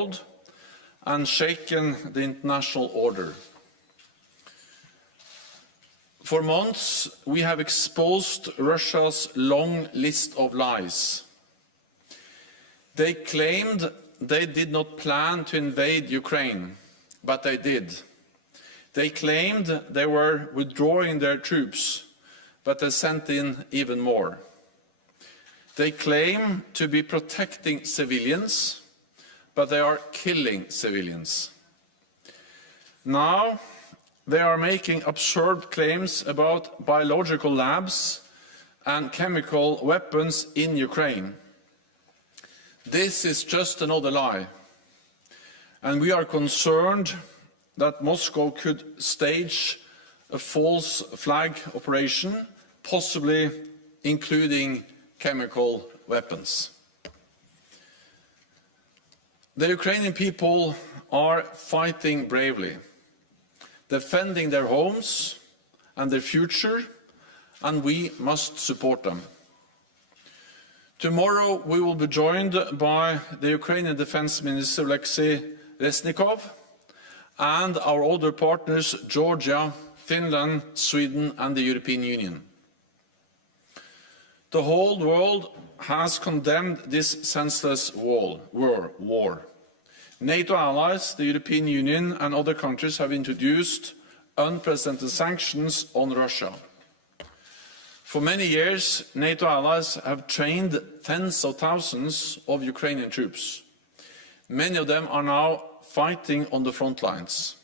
world and shaken the international order. For months, we have exposed Russia's long list of lies. They claimed they did not plan to invade Ukraine, but they did. They claimed they were withdrawing their troops, but they sent in even more. They claim to be protecting civilians, but they are killing civilians. Now, they are making absurd claims about biological labs and chemical weapons in Ukraine. This is just another lie, and we are concerned that Moscow could stage a false flag operation, possibly including chemical weapons. The Ukrainian people are fighting bravely, defending their homes and their future, and we must support them. Tomorrow we will be joined by the Ukrainian Defense Minister Alexei Reznikov and our other partners Georgia, Finland, Sweden and the European Union. The whole world has condemned this senseless war. NATO allies, the European Union and other countries have introduced unprecedented sanctions on Russia. For many years, NATO allies have trained tens of thousands of Ukrainian troops. Many of them are now fighting on the front lines.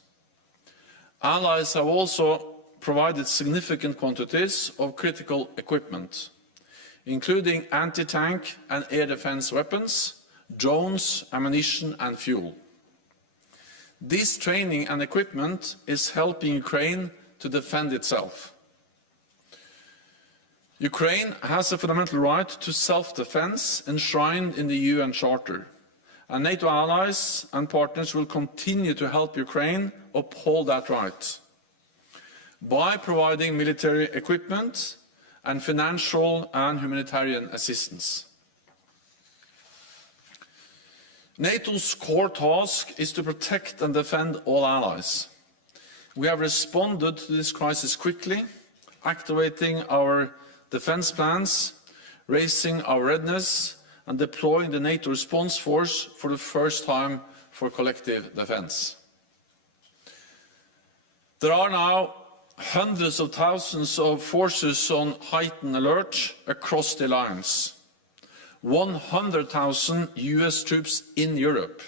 Allies have also provided significant quantities of critical equipment, including anti-tank and air defense weapons, drones, ammunition and fuel. This training and equipment is helping Ukraine to defend itself. Ukraine has a fundamental right to self-defense enshrined in the UN Charter, and NATO allies and partners will continue to help Ukraine uphold that right by providing military equipment and financial and humanitarian assistance. NATO's core task is to protect and defend all allies. We have responded to this crisis quickly, activating our defense plans, raising our readiness and deploying the NATO response force for the first time for collective defense. There are now hundreds of thousands of forces on heightened alert across the alliance. 100,000 US troops in Europe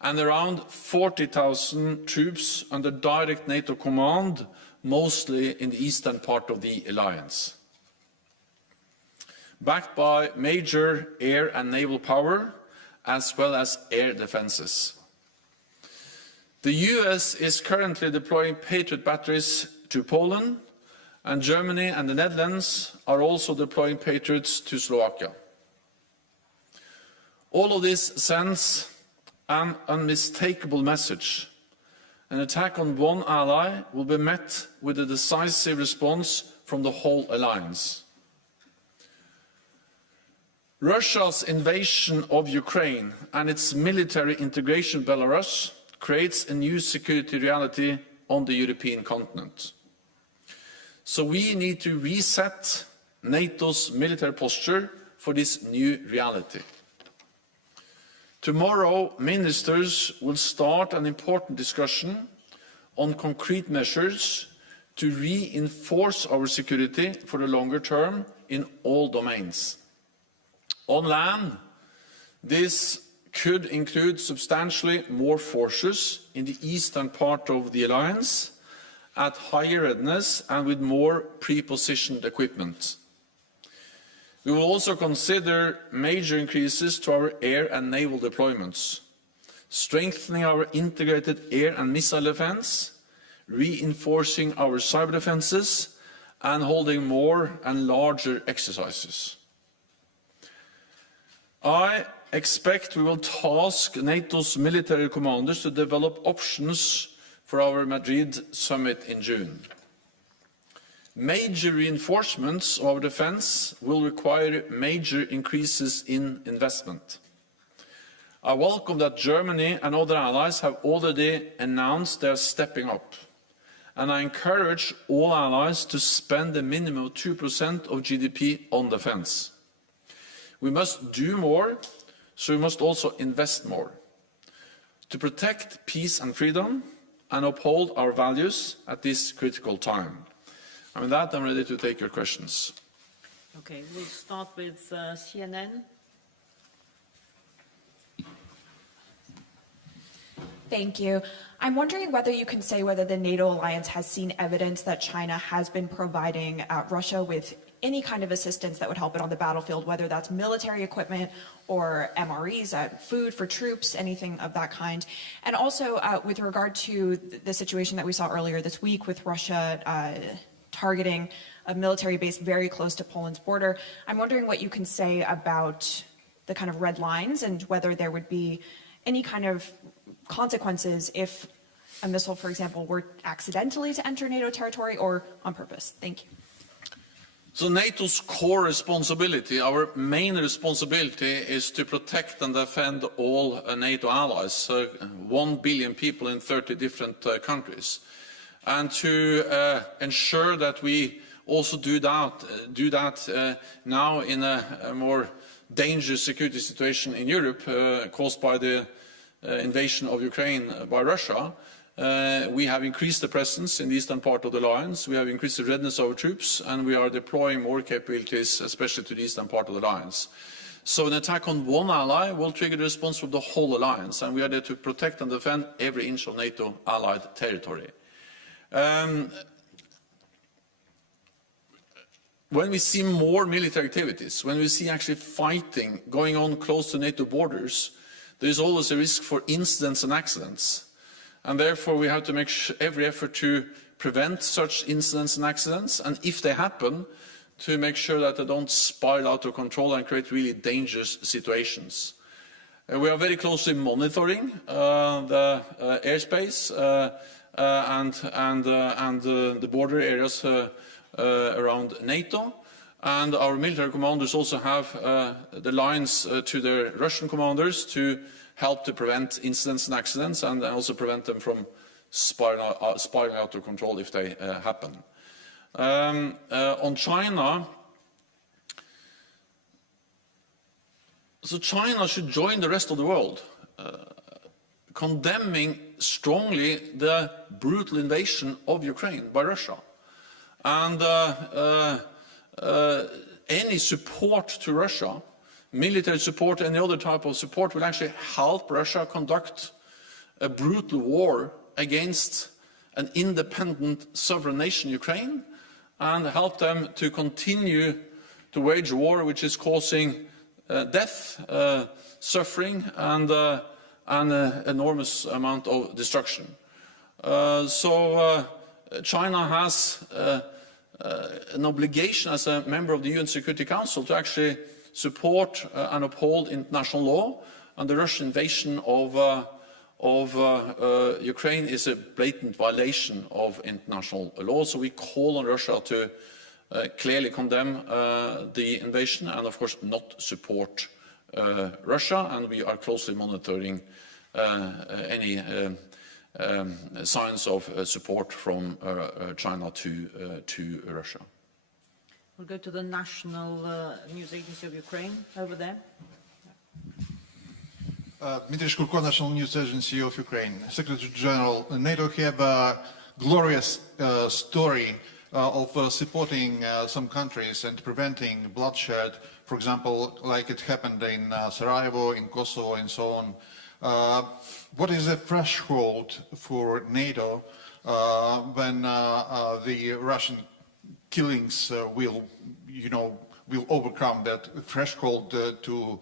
and around 40,000 troops under direct NATO command, mostly in the eastern part of the alliance. Backed by major air and naval power, as well as air defenses. The US is currently deploying Patriot batteries to Poland, and Germany and the Netherlands are also deploying Patriots to Slovakia. All of this sends an unmistakable message. An attack on one ally will be met with a decisive response from the whole alliance. Russia's invasion of Ukraine and its military integration in Belarus creates a new security reality on the European continent. So we need to reset NATO's military posture for this new reality. Tomorrow, ministers will start an important discussion on concrete measures to reinforce our security for the longer term in all domains. On land, this could include substantially more forces in the eastern part of the alliance at higher readiness and with more pre-positioned equipment. We will also consider major increases to our air and naval deployments, strengthening our integrated air and missile defense, reinforcing our cyber defenses, and holding more and larger exercises. I expect we will task NATO's military commanders to develop options for our Madrid summit in June. Major reinforcements of our defense will require major increases in investment. I welcome that Germany and other allies have already announced they are stepping up. And I encourage all allies to spend a minimum of 2% of GDP on defense. We must do more, so we must also invest more to protect peace and freedom and uphold our values at this critical time. And with that, I'm ready to take your questions. Okay, we'll start with CNN. Thank you. I'm wondering whether you can say whether the NATO alliance has seen evidence that China has been providing Russia with any kind of assistance that would help it on the battlefield, whether that's military equipment or MREs, food for troops, anything of that kind. And also with regard to the situation that we saw earlier this week with Russia targeting a military base very close to Poland's border, I'm wondering what you can say about the kind of red lines and whether there would be any kind of consequences if a missile, for example, were accidentally to enter NATO territory or on purpose. Thank you. So NATO's core responsibility, our main responsibility, is to protect and defend all NATO allies, 1 billion people in 30 different countries, and to ensure that we also do that now in a more dangerous security situation in Europe caused by the invasion of Ukraine by Russia. We have increased the presence in the eastern part of the alliance, we have increased the readiness of our troops, and we are deploying more capabilities, especially to the eastern part of the alliance. So an attack on one ally will trigger the response from the whole alliance, and we are there to protect and defend every inch of NATO allied territory. When we see more military activities, when we see actually fighting going on close to NATO borders, there is always a risk for incidents and accidents. And therefore we have to make every effort to prevent such incidents and accidents, and if they happen, to make sure that they don't spiral out of control and create really dangerous situations. We are very closely monitoring the airspace and the border areas around NATO. And our military commanders also have the lines to the Russian commanders to help to prevent incidents and accidents and also prevent them from spiraling out of control if they happen. On China, so China should join the rest of the world, condemning strongly the brutal invasion of Ukraine by Russia. And any support to Russia, military support, any other type of support, will actually help Russia conduct a brutal war against an independent sovereign nation, Ukraine, and help them to continue to wage a war which is causing death, suffering, and an enormous amount of destruction. So China has an obligation as a member of the UN Security Council to actually support and uphold international law, and the Russian invasion of Ukraine is a blatant violation of international law. So we call on Russia to clearly condemn the invasion and, of course, not support Russia, and we are closely monitoring any signs of support from China to Russia. We'll go to the National News Agency of Ukraine, over there. Dmitry Shkurko, National News Agency of Ukraine. Secretary General, NATO have a glorious story of supporting some countries and preventing bloodshed, for example, like it happened in Sarajevo, in Kosovo, and so on. What is the threshold for NATO when the Russian killings will overcome that threshold to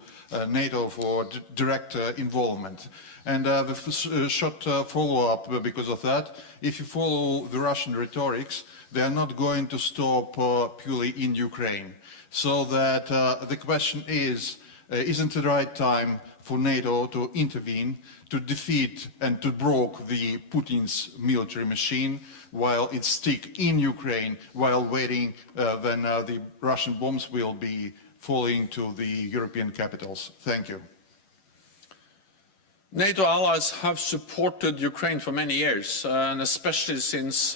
NATO for direct involvement? And the short follow-up because of that, if you follow the Russian rhetorics, they are not going to stop purely in Ukraine. So that the question is, isn't it the right time for NATO to intervene, to defeat and to break the Putin's military machine while it's stick in Ukraine, while waiting when the Russian bombs will be falling to the European capitals? Thank you. NATO allies have supported Ukraine for many years, and especially since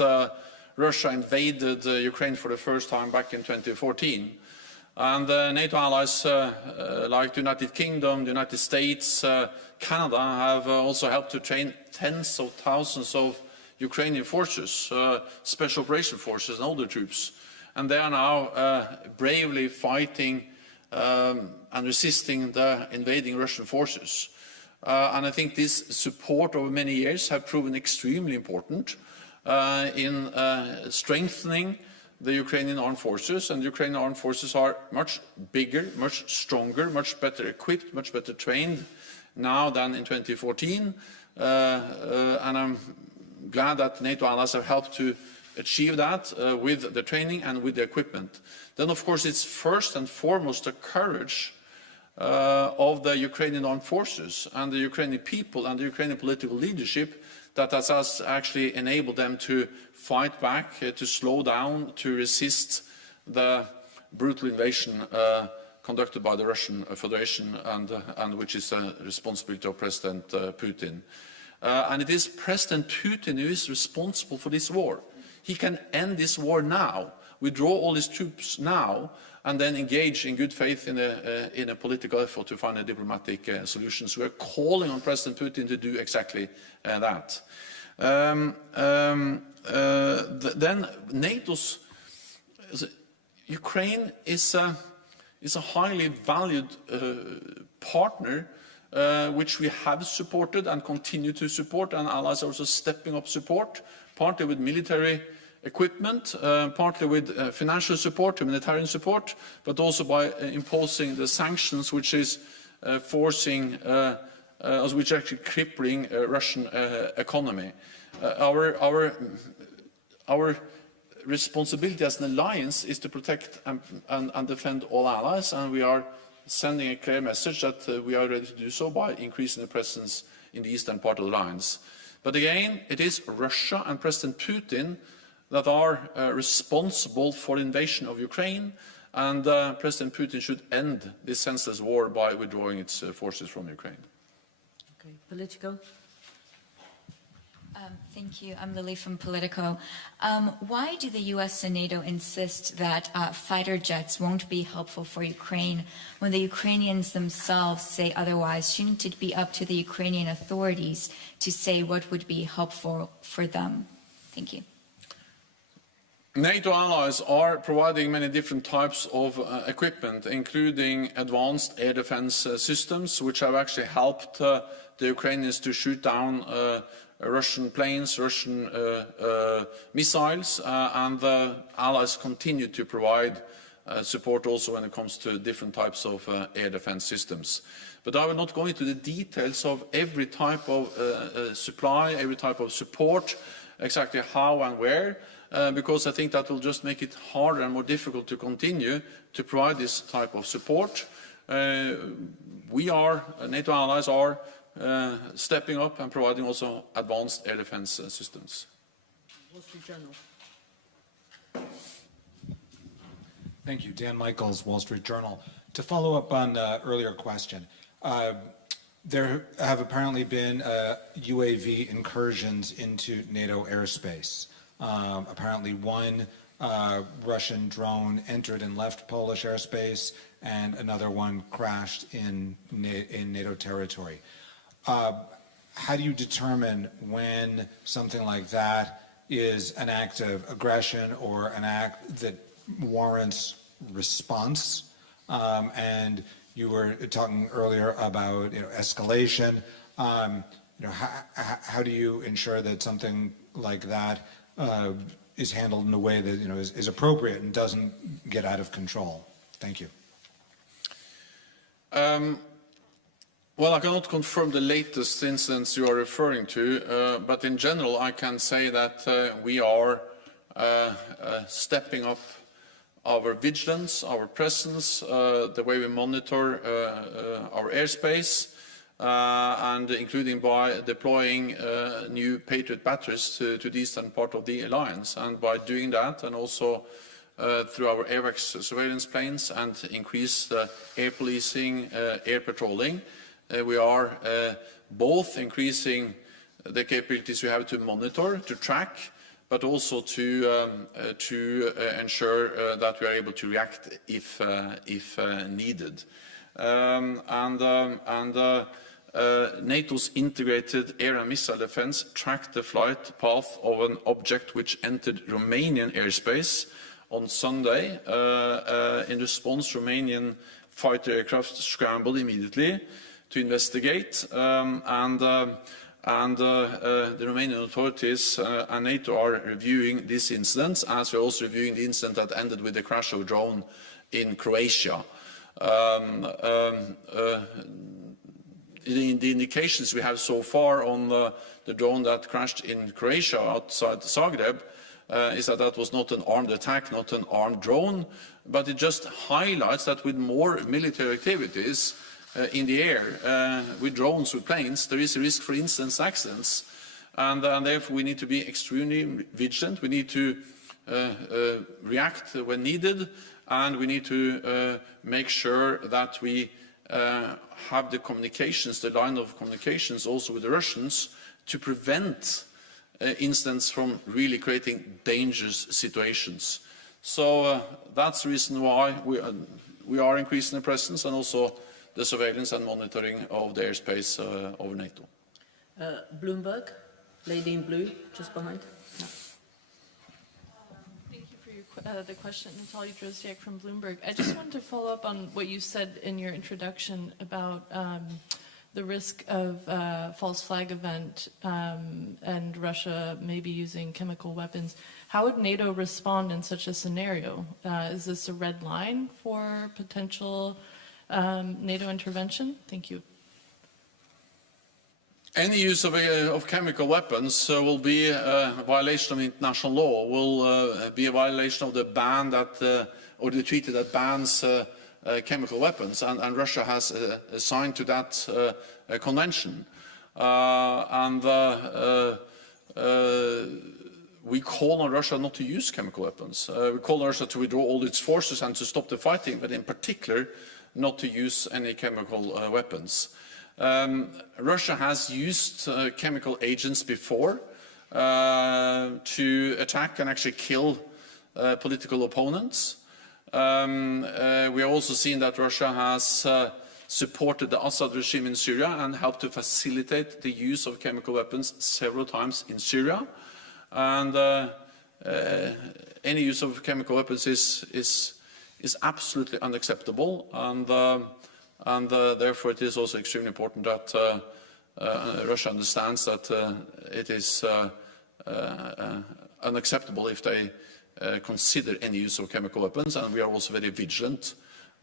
Russia invaded Ukraine for the first time back in 2014. And NATO allies like the United Kingdom, the United States, Canada have also helped to train tens of thousands of Ukrainian forces, special operation forces and other troops. And they are now bravely fighting and resisting the invading Russian forces. And I think this support over many years have proven extremely important in strengthening the Ukrainian armed forces, and the Ukrainian armed forces are much bigger, much stronger, much better equipped, much better trained now than in 2014. And I'm glad that NATO allies have helped to achieve that with the training and with the equipment. Then, of course, it's first and foremost the courage of the Ukrainian armed forces and the Ukrainian people and the Ukrainian political leadership that has actually enabled them to fight back, to slow down, to resist the brutal invasion conducted by the Russian Federation and which is the responsibility of President Putin. And it is President Putin who is responsible for this war. He can end this war now, withdraw all his troops now, and then engage in good faith in a political effort to find a diplomatic solution. So we are calling on President Putin to do exactly that. Then NATO's Ukraine is a highly valued partner which we have supported and continue to support, and allies are also stepping up support, partly with military equipment, partly with financial support, humanitarian support, but also by imposing the sanctions which is forcing, which are actually crippling Russian economy. Our responsibility as an alliance is to protect and defend all allies, and we are sending a clear message that we are ready to do so by increasing the presence in the eastern part of the alliance. But again, it is Russia and President Putin that are responsible for the invasion of Ukraine, and President Putin should end this senseless war by withdrawing its forces from Ukraine. Okay, Politico. Thank you. I'm Lily from Politico. Why do the U.S. and NATO insist that fighter jets won't be helpful for Ukraine when the Ukrainians themselves say otherwise? Shouldn't it be up to the Ukrainian authorities to say what would be helpful for them? Thank you. NATO allies are providing many different types of equipment, including advanced air defense systems, which have actually helped the Ukrainians to shoot down Russian planes, Russian missiles, and the allies continue to provide support also when it comes to different types of air defense systems. But I will not go into the details of every type of supply, every type of support, exactly how and where, because I think that will just make it harder and more difficult to continue to provide this type of support. NATO allies are stepping up and providing also advanced air defense systems. Wall Street Journal. Thank you. Dan Michaels, Wall Street Journal. To follow up on the earlier question, there have apparently been UAV incursions into NATO airspace. Apparently one Russian drone entered and left Polish airspace, and another one crashed in NATO territory. How do you determine when something like that is an act of aggression or an act that warrants response? And you were talking earlier about escalation. How do you ensure that something like that is handled in a way that is appropriate and doesn't get out of control? Thank you. Well, I cannot confirm the latest incidents you are referring to, but in general I can say that we are stepping up our vigilance, our presence, the way we monitor our airspace, and including by deploying new Patriot batteries to the eastern part of the alliance. And by doing that, and also through our AWACS surveillance planes and increased air policing, air patrolling, we are both increasing the capabilities we have to monitor, to track, but also to ensure that we are able to react if needed. NATO's integrated air and missile defense tracked the flight path of an object which entered Romanian airspace on Sunday. In response, Romanian fighter aircraft scrambled immediately to investigate, and the Romanian authorities and NATO are reviewing this incident, as we're also reviewing the incident that ended with the crash of a drone in Croatia. The indications we have so far on the drone that crashed in Croatia outside Zagreb is that that was not an armed attack, not an armed drone, but it just highlights that with more military activities in the air, with drones, with planes, there is a risk for incidents, accidents, and therefore we need to be extremely vigilant. We need to react when needed, and we need to make sure that we have the communications, the line of communications also with the Russians, to prevent incidents from really creating dangerous situations. So that's the reason why we are increasing the presence and also the surveillance and monitoring of the airspace over NATO. Bloomberg, lady in blue, just behind. Yeah. Thank you for your, the question. Natalia Drozdiak from Bloomberg. I just wanted to follow up on what you said in your introduction about the risk of false flag event and Russia maybe using chemical weapons. How would NATO respond in such a scenario? Is this a red line for potential NATO intervention? Thank you. Any use of chemical weapons will be a violation of international law, will be a violation of the ban that, or the treaty that bans chemical weapons, and Russia has signed to that convention. We call on Russia not to use chemical weapons. We call on Russia to withdraw all its forces and to stop the fighting, but in particular not to use any chemical weapons. Russia has used chemical agents before to attack and actually kill political opponents. We have also seen that Russia has supported the Assad regime in Syria and helped to facilitate the use of chemical weapons several times in Syria. And any use of chemical weapons is absolutely unacceptable, and therefore it is also extremely important that Russia understands that it is unacceptable if they consider any use of chemical weapons, and we are also very vigilant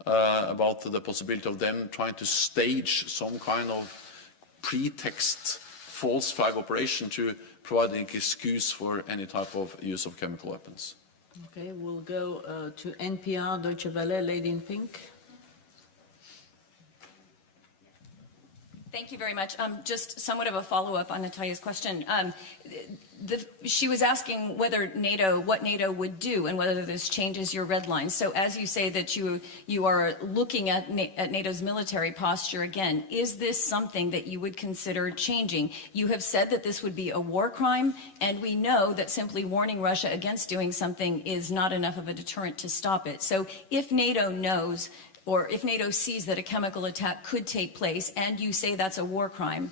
about the possibility of them trying to stage some kind of pretext false flag operation to provide an excuse for any type of use of chemical weapons. Okay, we'll go to NPR, Deutsche Welle, lady in pink. Thank you very much. Just somewhat of a follow-up on Natalia's question. She was asking whether NATO, what NATO would do and whether this changes your red lines. So as you say that you are looking at NATO's military posture again, is this something that you would consider changing? You have said that this would be a war crime, and we know that simply warning Russia against doing something is not enough of a deterrent to stop it. So if NATO knows, or if NATO sees that a chemical attack could take place and you say that's a war crime,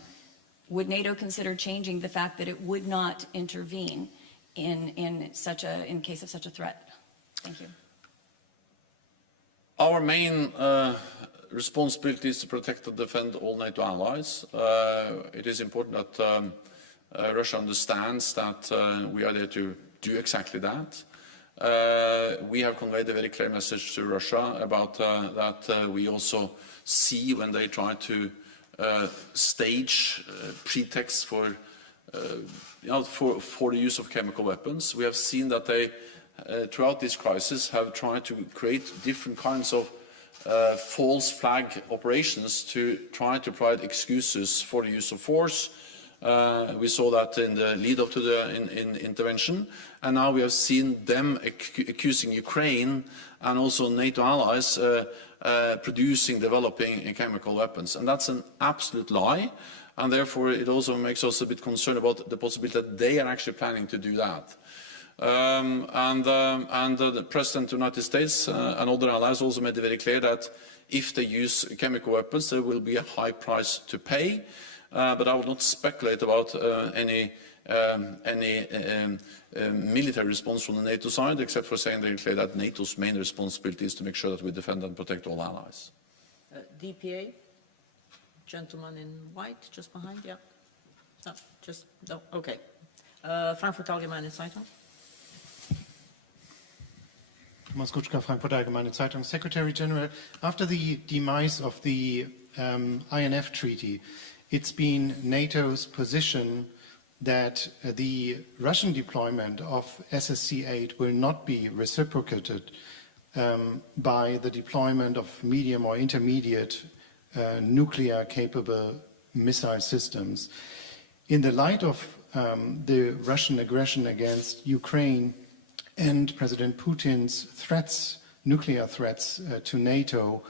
would NATO consider changing the fact that it would not intervene in case of such a threat? Thank you. Our main responsibility is to protect and defend all NATO allies. It is important that Russia understands that we are there to do exactly that. We have conveyed a very clear message to Russia about that we also see when they try to stage pretexts for the use of chemical weapons. We have seen that they, throughout this crisis, have tried to create different kinds of false flag operations to try to provide excuses for the use of force. We saw that in the lead-up to the intervention, and now we have seen them accusing Ukraine and also NATO allies developing chemical weapons, and that's an absolute lie. and therefore it also makes us a bit concerned about the possibility that they are actually planning to do that. The President of the United States and other allies also made it very clear that if they use chemical weapons, there will be a high price to pay. But I will not speculate about any military response from the NATO side, except for saying very clearly that NATO's main responsibility is to make sure that we defend and protect all allies. DPA, gentleman in white, just behind, yeah. No, just, no, okay. Frankfurt Allgemeine Zeitung. Thomas Kutschka, Frankfurt Allgemeine Zeitung. Secretary General, after the demise of the INF Treaty, it's been NATO's position that the Russian deployment of SSC-8 will not be reciprocated by the deployment of medium or intermediate nuclear-capable missile systems. In the light of the Russian aggression against Ukraine and President Putin's threats, nuclear threats to NATO,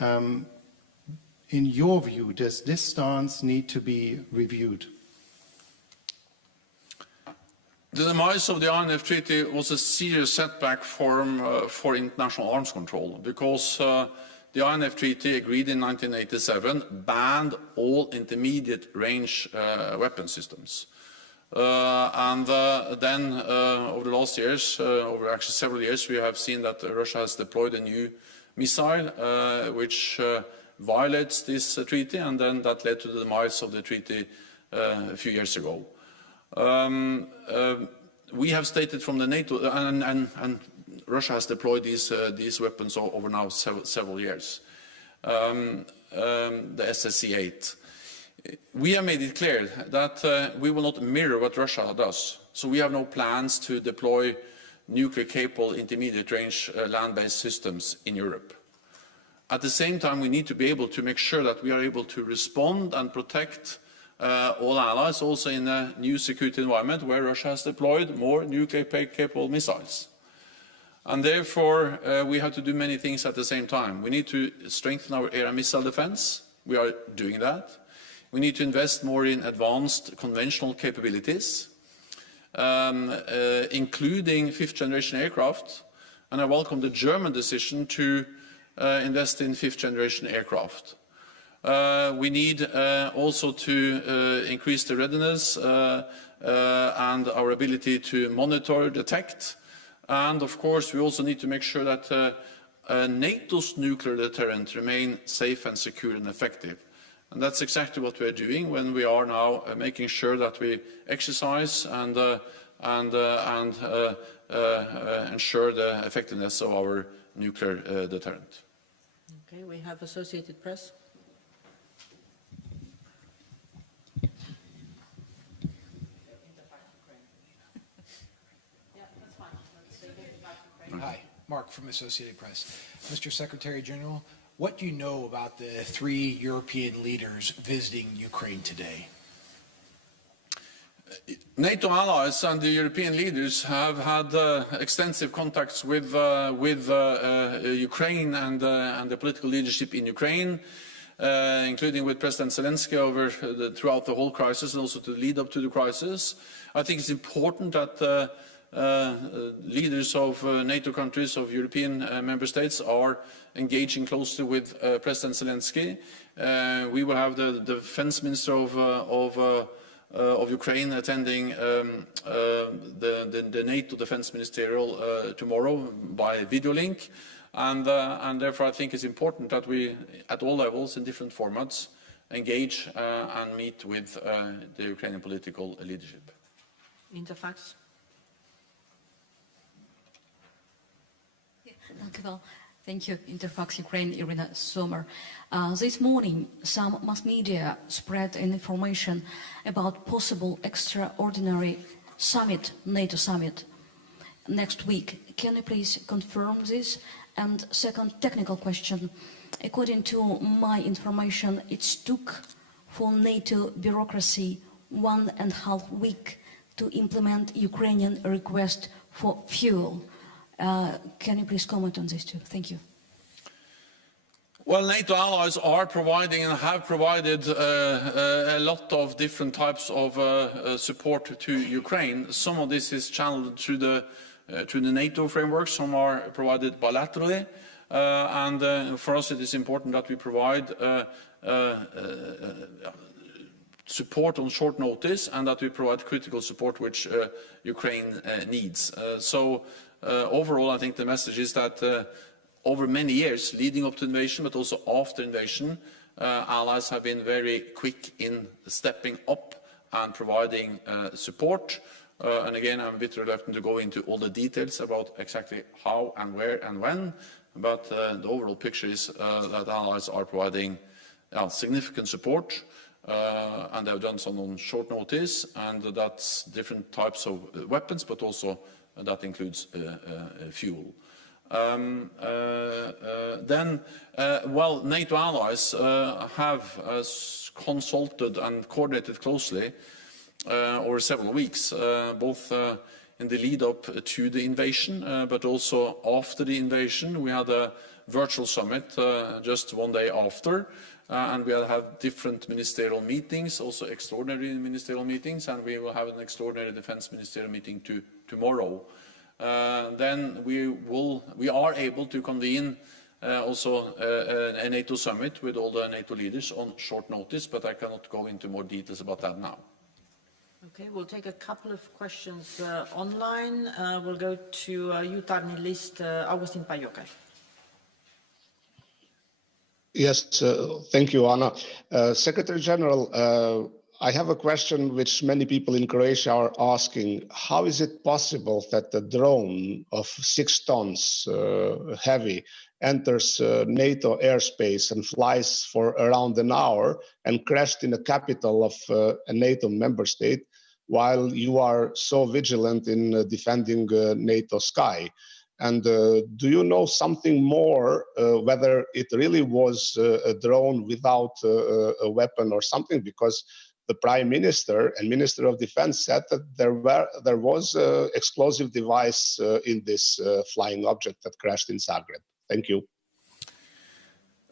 in your view, does this stance need to be reviewed? The demise of the INF Treaty was a serious setback for international arms control, because the INF Treaty, agreed in 1987, banned all intermediate range weapon systems. Then over the last years, over actually several years, we have seen that Russia has deployed a new missile which violates this treaty, and then that led to the demise of the treaty a few years ago. We have stated from the NATO, and Russia has deployed these weapons over now several years, the SSC-8. We have made it clear that we will not mirror what Russia does. So we have no plans to deploy nuclear-capable intermediate-range land-based systems in Europe. At the same time, we need to be able to make sure that we are able to respond and protect all allies, also in a new security environment where Russia has deployed more nuclear-capable missiles. And therefore, we have to do many things at the same time. We need to strengthen our air and missile defense. We are doing that. We need to invest more in advanced conventional capabilities, including fifth-generation aircraft. And I welcome the German decision to invest in fifth-generation aircraft. We need also to increase the readiness and our ability to monitor, detect, and of course we also need to make sure that NATO's nuclear deterrent remains safe and secure and effective. And that's exactly what we are doing when we are now making sure that we exercise and ensure the effectiveness of our nuclear deterrent. Okay, we have Associated Press. Hi, Mark from Associated Press. Mr. Secretary General, what do you know about the 3 European leaders visiting Ukraine today? NATO allies and the European leaders have had extensive contacts with Ukraine and the political leadership in Ukraine, including with President Zelensky throughout the whole crisis and also to lead up to the crisis. I think it's important that leaders of NATO countries, of European member states, are engaging closely with President Zelensky. We will have the defense minister of Ukraine attending the NATO defense ministerial tomorrow by video link, and therefore I think it's important that we, at all levels in different formats, engage and meet with the Ukrainian political leadership. Interfax. Thank you, Interfax Ukraine, Irina Sommer. This morning, some mass media spread information about possible extraordinary summit, NATO summit, next week. Can you please confirm this? And second, technical question. According to my information, it took for NATO bureaucracy 1.5 weeks to implement Ukrainian request for fuel. Can you please comment on this too? Thank you. Well, NATO allies are providing and have provided a lot of different types of support to Ukraine. Some of this is channeled through the NATO framework. Some are provided bilaterally. And for us, it is important that we provide support on short notice and that we provide critical support which Ukraine needs. So overall, I think the message is that over many years, leading up to invasion, but also after invasion, allies have been very quick in stepping up and providing support. And again, I'm a bit reluctant to go into all the details about exactly how and where and when, but the overall picture is that allies are providing significant support, and they've done so on short notice, and that's different types of weapons, but also that includes fuel. Well, NATO allies have consulted and coordinated closely over several weeks, both in the lead up to the invasion, but also after the invasion. We had a virtual summit just one day after, and we have different ministerial meetings, also extraordinary ministerial meetings, and we will have an extraordinary defense ministerial meeting tomorrow. Then we are able to convene also a NATO summit with all the NATO leaders on short notice, but I cannot go into more details about that now. Okay, we'll take a couple of questions online. We'll go to jutarnji list, Augustin Pajokai. Yes, thank you, Anna. Secretary General, I have a question which many people in Croatia are asking. How is it possible that a drone of 6 tons heavy enters NATO airspace and flies for around an hour and crashed in the capital of a NATO member state, while you are so vigilant in defending NATO sky? And do you know something more, whether it really was a drone without a weapon or something? Because the Prime Minister and Minister of Defense said that there was an explosive device in this flying object that crashed in Zagreb. Thank you.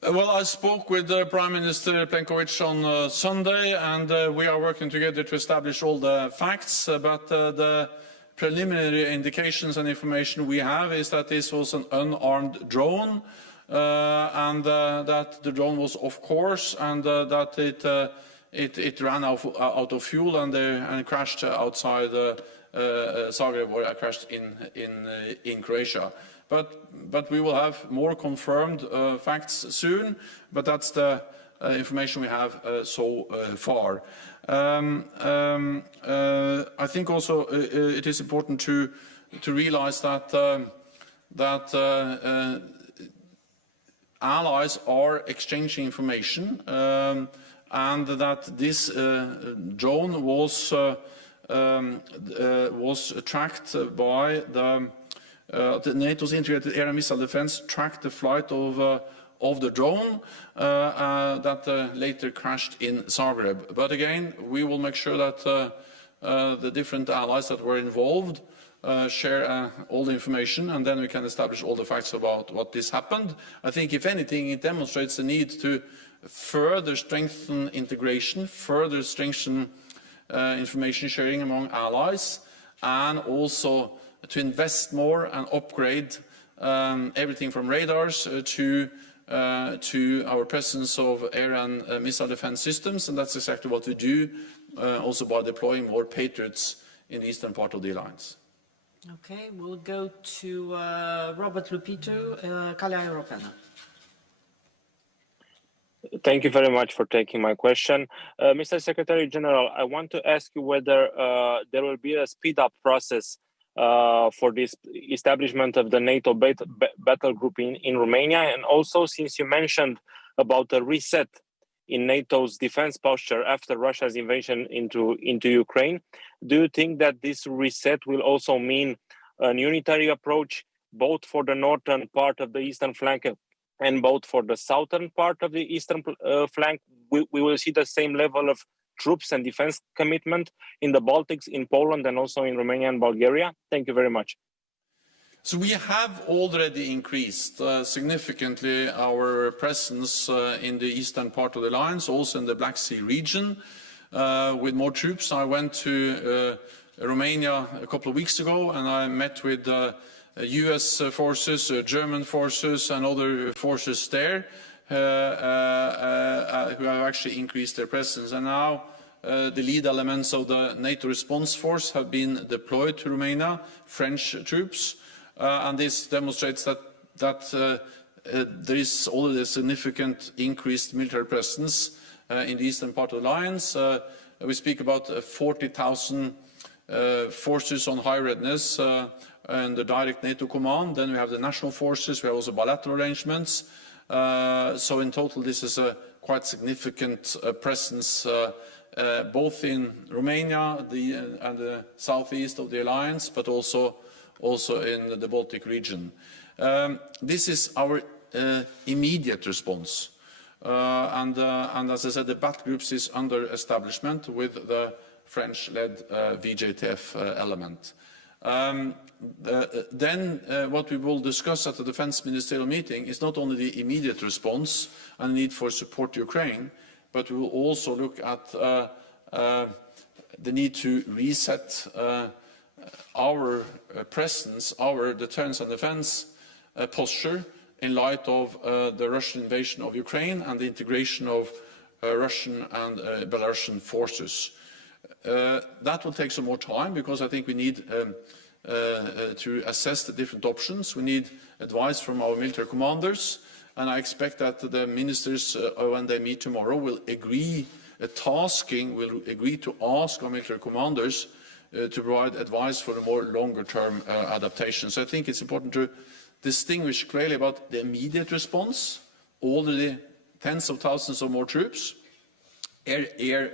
Well, I spoke with Prime Minister Plenković on Sunday, and we are working together to establish all the facts. But the preliminary indications and information we have is that this was an unarmed drone, and that the drone was off course, and that it ran out of fuel and crashed outside Zagreb, or crashed in Croatia. But we will have more confirmed facts soon. But that's the information we have so far. I think also it is important to realize that allies are exchanging information, and that this drone was tracked by the NATO's integrated air and missile defense tracked the flight of the drone that later crashed in Zagreb. But again, we will make sure that the different allies that were involved share all the information, and then we can establish all the facts about what this happened. I think, if anything, it demonstrates the need to further strengthen integration, further strengthen information sharing among allies, and also to invest more and upgrade everything from radars to our presence of air and missile defense systems, and that's exactly what we do, also by deploying more Patriots in the eastern part of the alliance. Okay, we'll go to Robert Lupito, Calea Europeană. Thank you very much for taking my question. Mr. Secretary General, I want to ask you whether there will be a speed-up process for this establishment of the NATO battle group in Romania. And also, since you mentioned about a reset in NATO's defense posture after Russia's invasion into Ukraine, do you think that this reset will also mean an unitary approach, both for the northern part of the eastern flank and both for the southern part of the eastern flank? We will see the same level of troops and defense commitment in the Baltics, in Poland, and also in Romania and Bulgaria? Thank you very much. So we have already increased significantly our presence in the eastern part of the alliance, also in the Black Sea region, with more troops. I went to Romania a couple of weeks ago, and I met with US forces, German forces, and other forces there who have actually increased their presence. And now the lead elements of the NATO response force have been deployed to Romania, French troops. And this demonstrates that there is already a significant increased military presence in the eastern part of the alliance. We speak about 40,000 forces on high readiness and the direct NATO command. Then we have the national forces. We have also bilateral arrangements. So in total, this is a quite significant presence both in Romania and the southeast of the alliance, but also in the Baltic region. This is our immediate response. And as I said, the battle groups is under establishment with the French-led VJTF element. Then what we will discuss at the Defense Ministerial meeting is not only the immediate response and the need for support to Ukraine, but we will also look at the need to reset our presence, our deterrence and defense posture in light of the Russian invasion of Ukraine and the integration of Russian and Belarusian forces. That will take some more time because I think we need to assess the different options. We need advice from our military commanders, and I expect that the ministers, when they meet tomorrow, will agree will agree to ask our military commanders to provide advice for a more longer-term adaptation. So I think it's important to distinguish clearly about the immediate response, already tens of thousands of more troops, air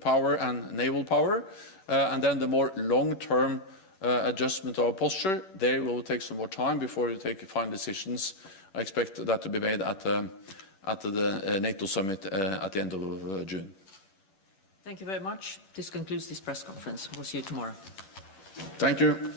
power and naval power, and then the more long-term adjustment of our posture. There will take some more time before we take final decisions. I expect that to be made at the NATO summit at the end of June. Thank you very much. This concludes this press conference. We'll see you tomorrow. Thank you.